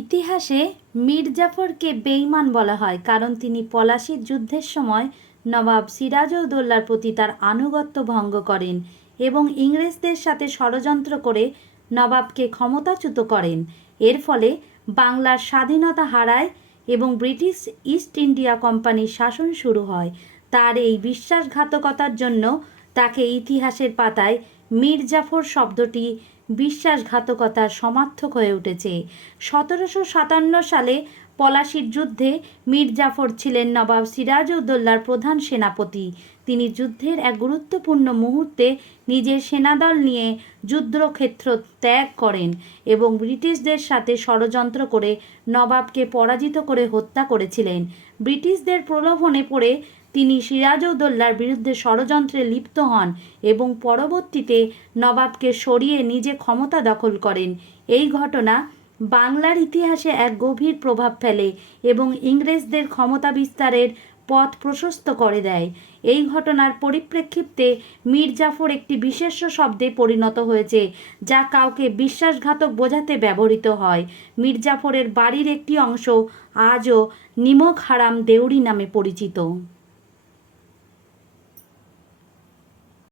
ইতিহাসে মীর জাফরকে বেঈমান বলা হয়, কারণ তিনি পলাশির যুদ্ধের সময় নবাব সিরাজউদ্দৌলার প্রতি তার আনুগত্য ভঙ্গ করেন এবং ইংরেজদের সাথে ষড়যন্ত্র করে নবাবকে ক্ষমতাচ্যুত করেন। এর ফলে বাংলার স্বাধীনতা হারায় এবং ব্রিটিশ ইস্ট ইন্ডিয়া কোম্পানির শাসন শুরু হয়। তার এই বিশ্বাসঘাতকতার জন্য তাকে ইতিহাসের পাতায় মীর জাফর শব্দটি বিশ্বাসঘাতকতার সমার্থক হয়ে উঠেছে। সতেরোশো সাতান্ন সালে পলাশির যুদ্ধে মীর জাফর ছিলেন নবাব সিরাজউদ্দৌলার প্রধান সেনাপতি। তিনি যুদ্ধের এক গুরুত্বপূর্ণ মুহূর্তে নিজের সেনাদল নিয়ে যুদ্ধক্ষেত্র ত্যাগ করেন এবং ব্রিটিশদের সাথে ষড়যন্ত্র করে নবাবকে পরাজিত করে হত্যা করেছিলেন। ব্রিটিশদের প্রলোভনে পড়ে তিনি সিরাজউদ্দৌলার বিরুদ্ধে ষড়যন্ত্রে লিপ্ত হন এবং পরবর্তীতে নবাবকে সরিয়ে নিজে ক্ষমতা দখল করেন। এই ঘটনা বাংলার ইতিহাসে এক গভীর প্রভাব ফেলে এবং ইংরেজদের ক্ষমতা বিস্তারের পথ প্রশস্ত করে দেয়। এই ঘটনার পরিপ্রেক্ষিতে মীর জাফর একটি বিশেষ্য শব্দে পরিণত হয়েছে, যা কাউকে বিশ্বাসঘাতক বোঝাতে ব্যবহৃত হয়। মীর জাফরের বাড়ির একটি অংশ আজও নিমক হারাম দেউড়ি নামে পরিচিত।